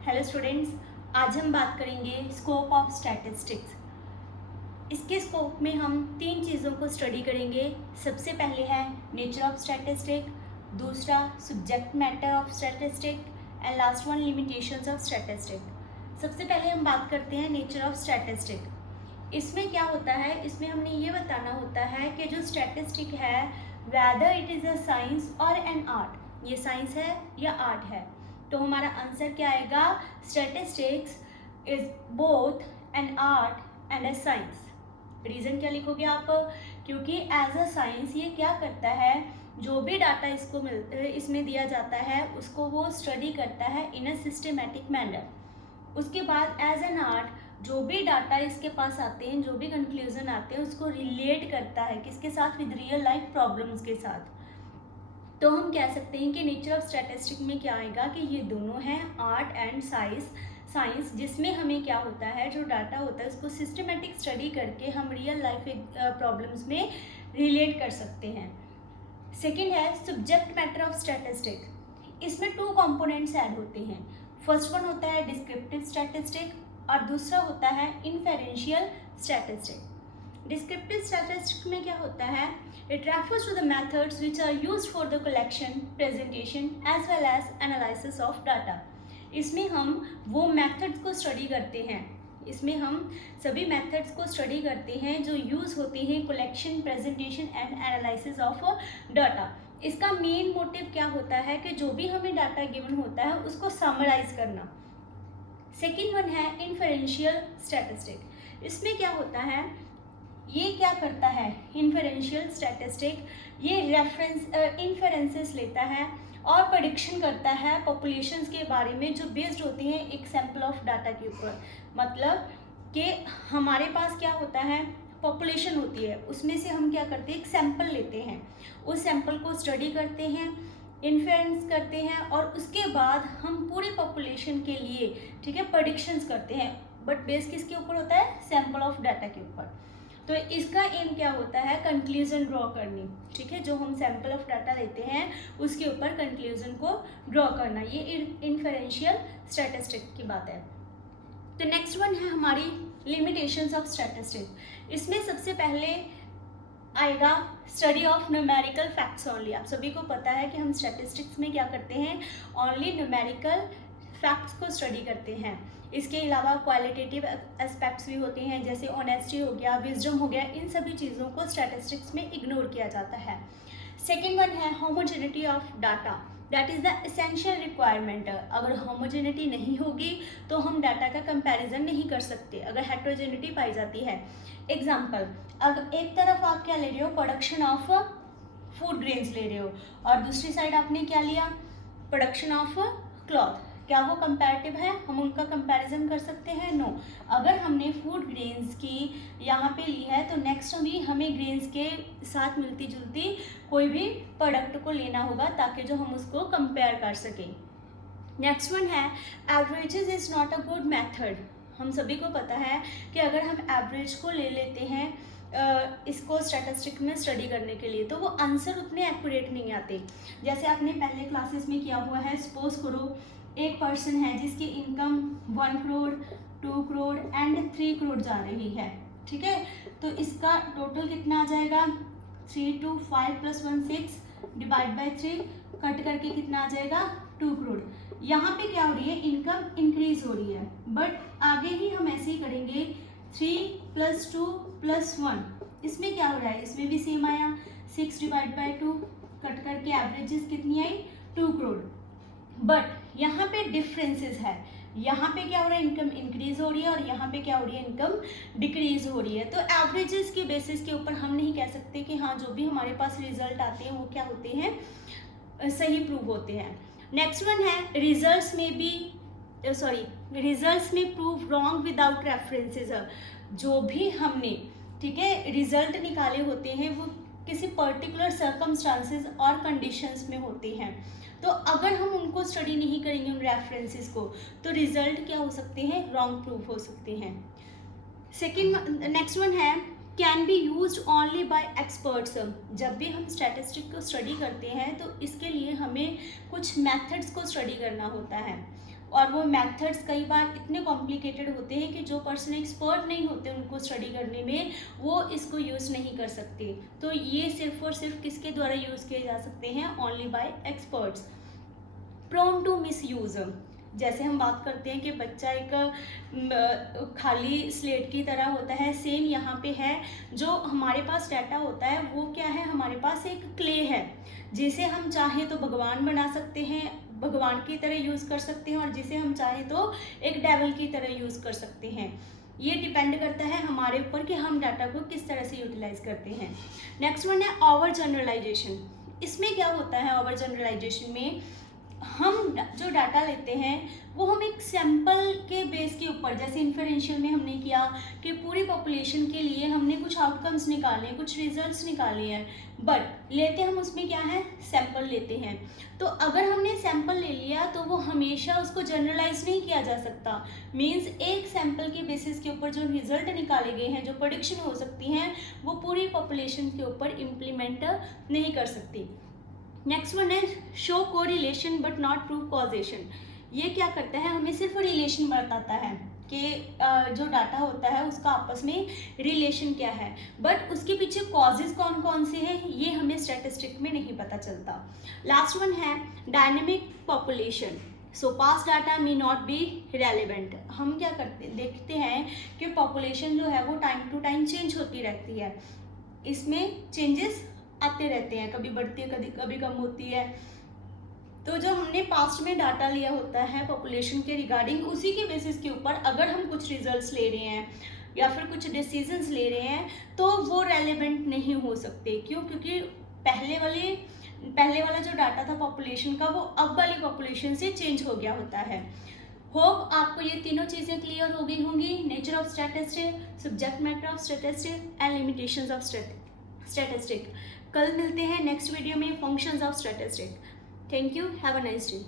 Hello students, आज हम बात करेंगे स्कोप ऑफ स्टैटिस्टिक्स। इसके स्कोप में हम तीन चीज़ों को स्टडी करेंगे। सबसे पहले है नेचर ऑफ स्टैटिस्टिक, दूसरा subject matter of statistic and last one limitations of statistic. सबसे पहले हम बात करते हैं नेचर ऑफ स्टैटिस्टिक। इसमें क्या होता है, इसमें हमने ये बताना होता है कि जो स्टैटिस्टिक है whether it is a science और एन आर्ट, ये साइंस है या आर्ट है। तो हमारा आंसर क्या आएगा, statistics is both an art and a science. Reason क्या लिखोगे आप, क्योंकि एज अ साइंस ये क्या करता है, जो भी डाटा इसमें दिया जाता है उसको वो स्टडी करता है इन अ सिस्टमेटिक मैनर। उसके बाद एज एन आर्ट जो भी डाटा इसके पास आते हैं, जो भी कंक्लूजन आते हैं उसको रिलेट करता है किसके साथ, विद रियल लाइफ प्रॉब्लम्स के साथ। तो हम कह सकते हैं कि नेचर ऑफ स्टैटिस्टिक में क्या आएगा कि ये दोनों हैं आर्ट एंड साइंस, जिसमें हमें क्या होता है, जो डाटा होता है उसको सिस्टमेटिक स्टडी करके हम रियल लाइफ प्रॉब्लम्स में रिलेट कर सकते हैं। सेकेंड है सब्जेक्ट मैटर ऑफ स्टैटिस्टिक। इसमें टू कंपोनेंट्स ऐड होते हैं। फर्स्ट वन होता है डिस्क्रिप्टिव स्टैटिस्टिक और दूसरा होता है इन्फेरेंशियल स्टैटिस्टिक। डिस्क्रिप्टिव स्टैटिस्टिक में क्या होता है, it refers to the methods which are used for the collection, presentation as well as analysis of data. इसमें हम वो मेथड्स को स्टडी करते हैं, इसमें हम सभी मेथड्स को स्टडी करते हैं जो यूज़ होते हैं collection, presentation and analysis of data. इसका मेन मोटिव क्या होता है कि जो भी हमें डाटा गिवन होता है उसको समराइज करना। सेकेंड वन है इन्फेरेंशियल स्टैटिस्टिक। इसमें क्या होता है, ये क्या करता है, इन्फेरेंशियल स्टैटिस्टिक ये इन्फेरेंसेस लेता है और प्रेडिक्शन करता है पॉपुलेशंस के बारे में जो बेस्ड होती हैं एक सैंपल ऑफ डाटा के ऊपर। मतलब कि हमारे पास क्या होता है, पॉपुलेशन होती है, उसमें से हम क्या करते हैं, एक सैंपल लेते हैं, उस सैंपल को स्टडी करते हैं, इन्फ्लुएंस करते हैं और उसके बाद हम पूरी पॉपुलेशन के लिए ठीक है प्रेडिक्शंस करते हैं, बट बेस किसके ऊपर होता है, सैंपल ऑफ डाटा के ऊपर। तो इसका एम क्या होता है, कंक्लूजन ड्रॉ करनी। ठीक है, जो हम सैंपल ऑफ डाटा लेते हैं उसके ऊपर कंक्लूजन को ड्रॉ करना, ये इन्फेरेंशियल स्टैटिस्टिक की बात है। तो नेक्स्ट वन है हमारी लिमिटेशंस ऑफ स्टैटिस्टिक। इसमें सबसे पहले आएगा study of numerical facts only. आप सभी को पता है कि हम स्टैटिस्टिक्स में क्या करते हैं, ओनली न्यूमेरिकल फैक्ट्स को स्टडी करते हैं। इसके अलावा क्वालिटेटिव एस्पेक्ट्स भी होते हैं, जैसे ऑनेस्टी हो गया, विजडम हो गया, इन सभी चीज़ों को स्टैटिस्टिक्स में इग्नोर किया जाता है। सेकेंड वन है homogeneity of data, that is the essential requirement. अगर होमोजेनिटी नहीं होगी तो हम डाटा का कंपैरिजन नहीं कर सकते, अगर हेट्रोजेनिटी पाई जाती है। एग्जाम्पल, अगर एक तरफ आप क्या ले रहे हो, प्रोडक्शन ऑफ फूड ग्रेन्स ले रहे हो और दूसरी साइड आपने क्या लिया, प्रोडक्शन ऑफ क्लॉथ, क्या वो कंपैरेटिव है, हम उनका कंपैरिजन कर सकते हैं, नो। अगर हमने फूड ग्रेन्स की यहाँ पे ली है तो नेक्स्ट भी हमें ग्रेन्स के साथ मिलती जुलती कोई भी प्रोडक्ट को लेना होगा ताकि जो हम उसको कंपेयर कर सकें। नेक्स्ट वन है averages is not a good method. हम सभी को पता है कि अगर हम एवरेज को ले लेते हैं इसको स्टैटिस्टिक में स्टडी करने के लिए तो वो आंसर उतने एक्यूरेट नहीं आते। जैसे आपने पहले क्लासेस में किया हुआ है, सपोज करो एक पर्सन है जिसकी इनकम 1 करोड़, 2 करोड़ एंड 3 करोड़ जा रही है। ठीक है, तो इसका टोटल कितना आ जाएगा, 3 to 5 + 1 6 डिवाइड बाई 3 कट करके कितना आ जाएगा, 2 करोड़। यहाँ पे क्या हो रही है, इनकम इंक्रीज हो रही है, बट आगे ही हम ऐसे ही करेंगे 3 + 2 + 1, इसमें क्या हो रहा है, इसमें भी सेम आया, 6 डिवाइड बाई 2 कट करके एवरेजेस कितनी आई, 2 करोड़। बट यहाँ पे डिफरेंसेस है, यहाँ पे क्या हो रहा है, इनकम इंक्रीज हो रही है और यहाँ पे क्या हो रही है, इनकम डिक्रीज हो रही है। तो एवरेजेस के बेसिस के ऊपर हम नहीं कह सकते कि हाँ जो भी हमारे पास रिजल्ट आते हैं वो क्या होते हैं, सही प्रूव होते हैं। नेक्स्ट वन है रिजल्ट्स में प्रूव रॉन्ग विदाउट रेफरेंसेस। जो भी हमने ठीक है रिजल्ट निकाले होते हैं वो किसी पर्टिकुलर सर्कमस्टांसेस और कंडीशंस में होते हैं, तो अगर हम उनको स्टडी नहीं करेंगे उन रेफरेंसेस को तो रिजल्ट क्या हो सकते हैं, रॉन्ग प्रूफ हो सकते हैं। नेक्स्ट वन है can be use only by experts. जब भी हम स्टैटिस्टिक को स्टडी करते हैं तो इसके लिए हमें कुछ मेथड्स को स्टडी करना होता है। और वो मेथड्स कई बार इतने कॉम्प्लिकेटेड होते हैं कि जो पर्सन एक्सपर्ट नहीं होते उनको स्टडी करने में, वो इसको यूज़ नहीं कर सकते। तो ये सिर्फ और सिर्फ किसके द्वारा यूज़ किए जा सकते हैं? Only by experts. Prone to misuse, जैसे हम बात करते हैं कि बच्चा एक खाली स्लेट की तरह होता है, सेम यहाँ पे है। जो हमारे पास डाटा होता है वो क्या है? हमारे पास एक क्ले है जिसे हम चाहें तो भगवान बना सकते हैं, भगवान की तरह यूज़ कर सकते हैं, और जिसे हम चाहें तो एक डेविल की तरह यूज़ कर सकते हैं। ये डिपेंड करता है हमारे ऊपर कि हम डाटा को किस तरह से यूटिलाइज करते हैं। नेक्स्ट वन है ओवर जनरलाइजेशन। इसमें क्या होता है? ओवर जनरलाइजेशन में हम जो डाटा लेते हैं वो हम एक सैंपल के बेस के ऊपर, जैसे इन्फरेंशियल में हमने किया कि पूरी पॉपुलेशन के लिए हमने कुछ आउटकम्स निकाले, कुछ रिजल्ट्स निकाले हैं, बट लेते हम उसमें क्या है? सैंपल लेते हैं। तो अगर हमने सैंपल ले लिया तो वो हमेशा उसको जनरलाइज नहीं किया जा सकता। मीन्स एक सैंपल के बेसिस के ऊपर जो रिजल्ट निकाले गए हैं, जो प्रेडिक्शन हो सकती हैं, वो पूरी पॉपुलेशन के ऊपर इम्प्लीमेंट नहीं कर सकती। नेक्स्ट वन है शो को relation but not prove causation. ये क्या करता है? हमें सिर्फ रिलेशन बताता है कि जो डाटा होता है उसका आपस में रिलेशन क्या है, बट उसके पीछे कॉजेज कौन कौन से हैं ये हमें स्टैटिस्टिक में नहीं पता चलता। लास्ट वन है dynamic population. So past data may not be relevant. हम क्या देखते हैं कि पॉपुलेशन जो है वो टाइम टू टाइम चेंज होती रहती है, इसमें चेंजेस आते रहते हैं, कभी बढ़ती है कभी कम होती है। तो जो हमने पास्ट में डाटा लिया होता है पॉपुलेशन के रिगार्डिंग, उसी के बेसिस के ऊपर अगर हम कुछ रिजल्ट्स ले रहे हैं या फिर कुछ डिसीजंस ले रहे हैं तो वो रेलेवेंट नहीं हो सकते। क्यों? क्योंकि पहले वाला जो डाटा था पॉपुलेशन का वो अब वाली पॉपुलेशन से चेंज हो गया होता है। होप आपको ये तीनों चीज़ें क्लियर हो गई होंगी। Nature of statistic, subject matter of statistic and limitations of statistic. कल मिलते हैं नेक्स्ट वीडियो में functions of statistic. Thank you, have a nice day.